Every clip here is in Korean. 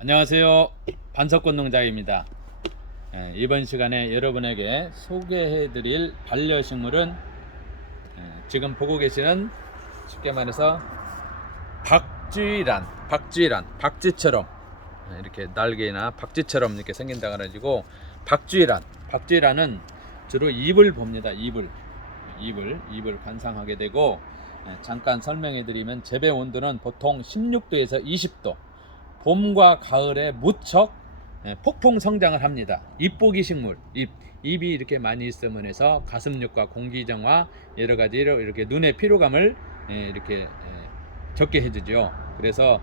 안녕하세요. 반석권 농장입니다. 이번 시간에 여러분에게 소개해드릴 반려식물은 지금 보고 계시는, 쉽게 말해서 박쥐처럼 이렇게 날개나 박쥐처럼 이렇게 생긴다 그래가지고 박쥐란은 주로 잎을 봅니다. 잎을 관상하게 되고, 잠깐 설명해 드리면 재배 온도는 보통 16도에서 20도, 봄과 가을에 무척 폭풍 성장을 합니다. 잎보기 식물, 잎이 이렇게 많이 있으면 해서 가슴육과 공기정화, 여러 가지로 이렇게 눈의 피로감을 이렇게 적게 해주죠. 그래서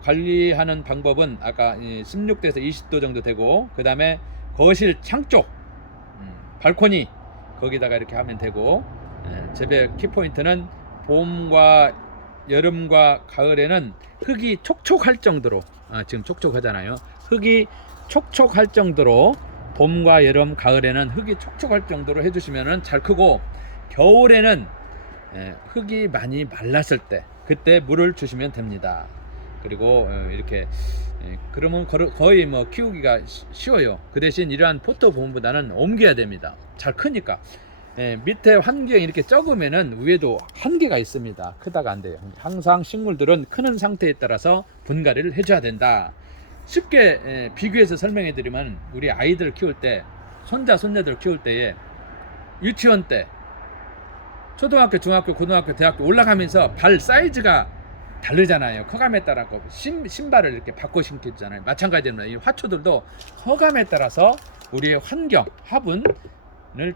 관리하는 방법은 아까 16도에서 20도 정도 되고, 그 다음에 거실 창쪽, 발코니 거기다가 이렇게 하면 되고, 재배 키포인트는 봄과 여름과 가을에는 흙이 촉촉할 정도로, 지금 촉촉하잖아요. 흙이 촉촉할 정도로, 봄과 여름, 가을에는 흙이 촉촉할 정도로 해주시면 잘 크고, 겨울에는 흙이 많이 말랐을 때, 그때 물을 주시면 됩니다. 그리고 이렇게 그러면 거의 뭐 키우기가 쉬워요. 그 대신 이러한 포터 보험보다는 옮겨야 됩니다. 잘 크니까. 밑에 환경이 이렇게 적으면은 위에도 한계가 있습니다. 크다가 안 돼요. 항상 식물들은 크는 상태에 따라서 분갈이를 해줘야 된다. 쉽게 비교해서 설명해 드리면, 우리 아이들 키울 때, 손자들 키울 때에, 유치원 때, 초등학교, 중학교, 고등학교, 대학교 올라가면서 발 사이즈가 다르잖아요. 커감에 따라 신발을 이렇게 바꿔 신기잖아요. 마찬가지로 이 화초들도 커감에 따라서 우리의 환경, 화분을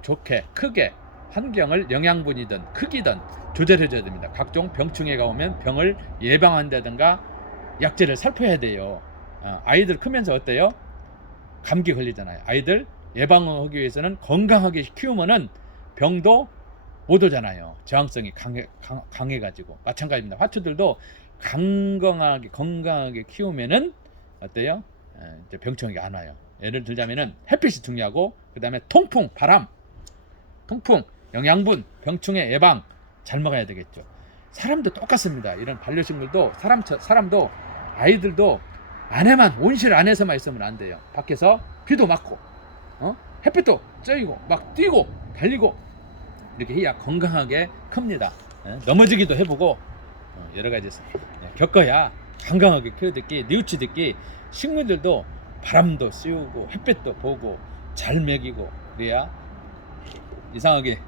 좋게, 크게, 환경을 영양분이든 크기든 조절해 줘야 됩니다. 각종 병충해가 오면 병을 예방한다든가 약제를 살펴야 돼요. 아이들 크면서 어때요? 감기 걸리잖아요. 아이들 예방하기 위해서는 건강하게 키우면은 병도 못 오잖아요. 저항성이 강해가지고. 마찬가지입니다. 화초들도 건강하게 키우면은 어때요? 이제 병충해가 안 와요. 예를 들자면은 햇빛이 중요하고, 그 다음에 통풍, 통풍, 영양분, 병충해 예방 잘 먹어야 되겠죠. 사람도 똑같습니다. 이런 반려식물도 사람도, 아이들도 안에만, 온실 안에서만 있으면 안 돼요. 밖에서 비도 맞고, 햇빛도 쬐이고 막 뛰고 달리고 이렇게 해야 건강하게 큽니다. 넘어지기도 해보고 여러 가지 겪어야 건강하게 키워듣기, 뉘우치듣기, 식물들도 바람도 씌우고 햇빛도 보고 잘 먹이고, 그래야 이상하게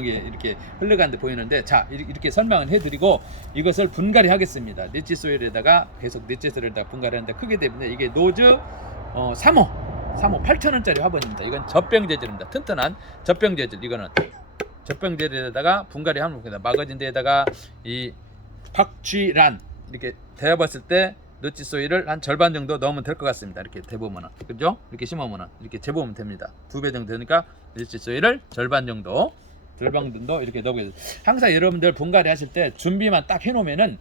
이렇게 흘러가는데 보이는데, 자, 이렇게 설명을 해드리고 이것을 분갈이 하겠습니다. 니치 소일에다가 계속 니치 소일에다가 분갈이하는데, 크게 되면 이게 노즈 3호 8,000원짜리 화분입니다. 이건 젖병 재질입니다. 튼튼한 젖병 재질. 이거는 젖병 재질에다가 분갈이 하는 겁니다. 마거진 데에다가 이 박쥐란 이렇게 대어봤을 때 너치 소일을 한 절반 정도 넣으면 될 것 같습니다. 이렇게 대보면은, 그죠? 이렇게 심으면은 이렇게 재보면 됩니다. 2배 정도 되니까 너치 소일을 절반 정도 이렇게 넣고, 항상 여러분들 분갈이 하실 때 준비만 딱 해놓으면은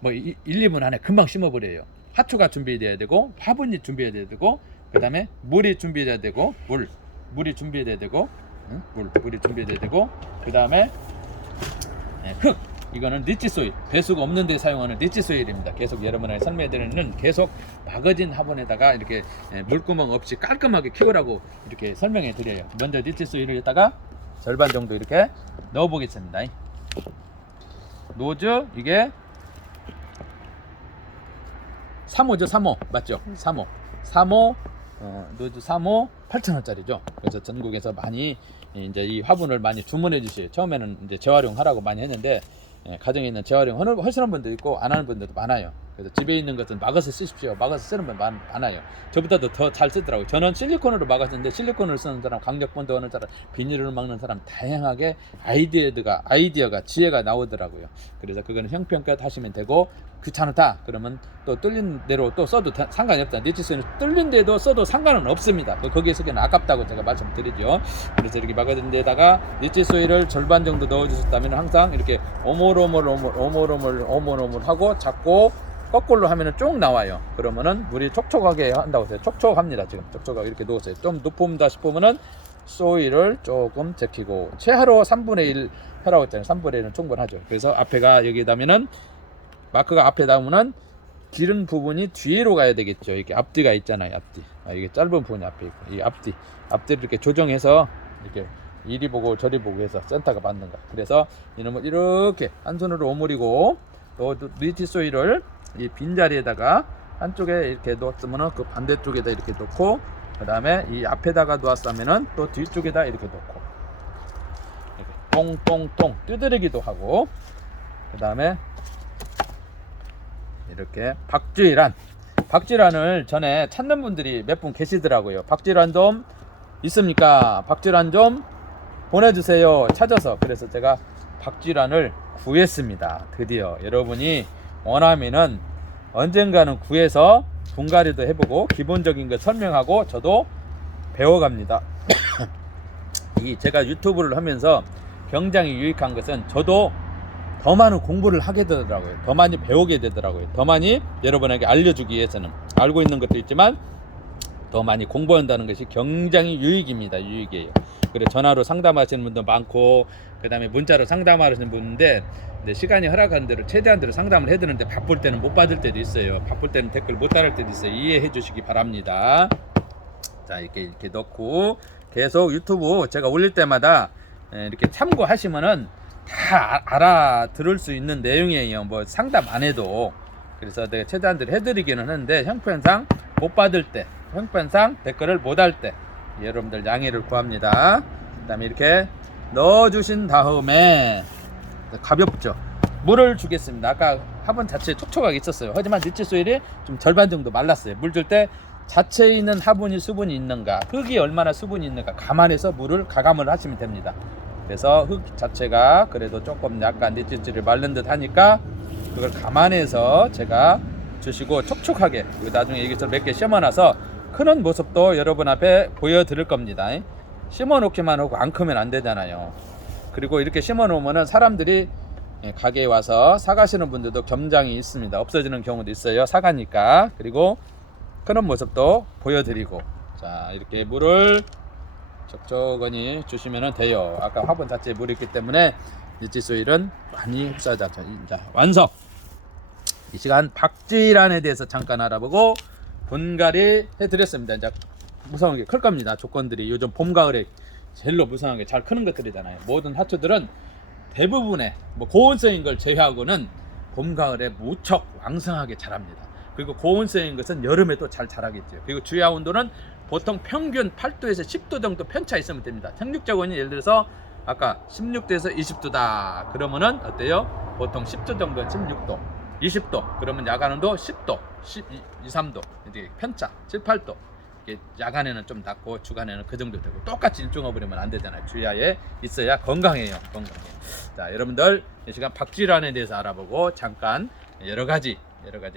뭐 1, 2분 안에 금방 심어버려요. 화초가 준비돼야 되고, 화분이 준비해야 되고, 그 다음에 물이 준비돼야 되고, 물이 준비돼야 되고, 물이 준비돼야 되고, 그 다음에 흙, 이거는 니치 소일, 배수가 없는 데 사용하는 니치 소일입니다. 계속 여러분에게 설명해드리는, 계속 마거진 화분에다가 이렇게 물구멍 없이 깔끔하게 키우라고 이렇게 설명해 드려요. 먼저 니치 소일에다가 절반 정도 이렇게 넣어 보겠습니다. 노즈, 이게 3호죠. 3호 맞죠? 3호 노즈 3호 8,000원짜리죠. 그래서 전국에서 많이 이제 이 화분을 많이 주문해 주세요. 처음에는 이제 재활용하라고 많이 했는데, 가정에 있는 재활용 하시는 분도 있고 안 하는 분들도 많아요. 그래서 집에 있는 것은 막아서 쓰십시오. 막아서 쓰는 분 많아요. 저보다도 더 잘 쓰더라고요. 저는 실리콘으로 막았는데, 실리콘을 쓰는 사람, 강력본드 하는 사람, 비닐을 막는 사람, 다양하게 아이디어가 지혜가 나오더라고요. 그래서 그거는 형평가 하시면 되고, 귀찮다 그러면 또 뚫린 대로 또 써도 상관이 없다. 니치소는 뚫린 데도 써도 상관은 없습니다. 거기에 쓰기는 아깝다고 제가 말씀드리죠. 그래서 이렇게 막아준 데다가 니치소일을 절반 정도 넣어주셨다면, 항상 이렇게 오물오물 하고 잡고 거꾸로 하면은 쭉 나와요. 그러면은 물이 촉촉하게 한다고 해서 촉촉합니다. 지금 촉촉하게 이렇게 넣었어요. 좀 높음다 싶으면은 소일을 조금 제키고, 최하로 3분의 1 하라고 했잖아요. 3분의 1은 충분하죠. 그래서 앞에가 여기다면은, 마크가 앞에 나오면은 기른 부분이 뒤로 가야 되겠죠. 이렇게 앞뒤가 있잖아요. 앞뒤. 이게 짧은 부분이 앞에 있고 이 앞뒤를 이렇게 조정해서 이렇게 이리 보고 저리 보고 해서 센터가 맞는 거야. 그래서 이놈을 이렇게 한 손으로 오므리고 또 리치 소일을 이 빈자리에다가 한쪽에 이렇게 놓았으면은 그 반대쪽에다 이렇게 놓고 그 다음에 이 앞에다가 놓았으면은 또 뒤쪽에다 이렇게 놓고 이렇게 똥똥똥 두드리기도 하고 그 다음에 이렇게 박쥐란을 전에 찾는 분들이 몇 분 계시더라고요. 박쥐란 좀 있습니까? 박쥐란 좀 보내주세요. 찾아서. 그래서 제가 박쥐란을 구했습니다. 드디어 여러분이 원하면은 언젠가는 구해서 분갈이도 해보고 기본적인 거 설명하고 저도 배워갑니다. 이 제가 유튜브를 하면서 굉장히 유익한 것은 저도 더 많은 공부를 하게 되더라고요. 더 많이 배우게 되더라고요. 더 많이 여러분에게 알려주기 위해서는 알고 있는 것도 있지만 더 많이 공부한다는 것이 굉장히 유익입니다. 유익이에요. 그래서 전화로 상담하시는 분도 많고 그 다음에 문자로 상담하시는 분인데 시간이 허락하는 대로 최대한대로 상담을 해드리는데 바쁠 때는 못 받을 때도 있어요. 바쁠 때는 댓글 못 달을 때도 있어요. 이해해 주시기 바랍니다. 자 이렇게 넣고 계속 유튜브 제가 올릴 때마다 이렇게 참고하시면은 다 알아들을 수 있는 내용이에요. 뭐 상담 안 해도. 그래서 내가 최대한대로 해드리기는 하는데 형편상 못 받을 때, 형편상 댓글을 못 할 때 여러분들 양해를 구합니다. 그 다음에 이렇게 넣어주신 다음에 가볍죠. 물을 주겠습니다. 아까 화분 자체에 촉촉하게 있었어요. 하지만 리치 소일이 좀 절반 정도 말랐어요. 물 줄 때 자체에 있는 화분이 수분이 있는가, 흙이 얼마나 수분이 있는가 감안해서 물을 가감을 하시면 됩니다. 그래서 흙 자체가 그래도 조금 약간 리치소일이 마른 듯 하니까 그걸 감안해서 제가 주시고 촉촉하게 나중에 여기서 몇 개 심어놔서 크는 모습도 여러분 앞에 보여드릴 겁니다. 심어놓기만 하고 안 크면 안 되잖아요. 그리고 이렇게 심어놓으면 사람들이 가게에 와서 사가시는 분들도 겸장이 있습니다. 없어지는 경우도 있어요. 사가니까. 그리고 크는 모습도 보여드리고 자 이렇게 물을 적절히 주시면 돼요. 아까 화분 자체에 물이 있기 때문에 리치소일은 많이 흡수하지 않죠. 자 완성. 이 시간 박쥐란에 대해서 잠깐 알아보고 분갈이 해드렸습니다. 이제 무성하게 클 겁니다. 조건들이 요즘 봄 가을에 제일로 무성하게 잘 크는 것들이잖아요. 모든 하초들은 대부분의 뭐 고온성인 걸 제외하고는 봄 가을에 무척 왕성하게 자랍니다. 그리고 고온성인 것은 여름에도 잘 자라겠죠. 그리고 주야 온도는 보통 평균 8도에서 10도 정도 편차 있으면 됩니다. 생육적 온이 예를 들어서 아까 16도에서 20도다 그러면은 어때요? 보통 10도 정도 16도 20도 그러면 야간 온도 10도 12, 3도 이제 편차 7, 8도 야간에는 좀 낮고 주간에는 그 정도 되고 똑같이 일종어 버리면 안 되잖아요. 주야에 있어야 건강해요. 건강해. 자 여러분들 이 시간 박쥐란에 대해서 알아보고 잠깐 여러 가지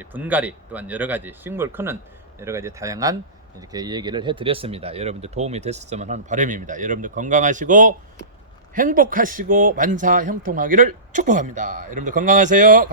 분갈이 또한 여러 가지 식물 크는 여러 가지 다양한 이렇게 얘기를 해드렸습니다. 여러분들 도움이 됐었으면 하는 바람입니다. 여러분들 건강하시고 행복하시고 만사 형통하기를 축복합니다. 여러분들 건강하세요.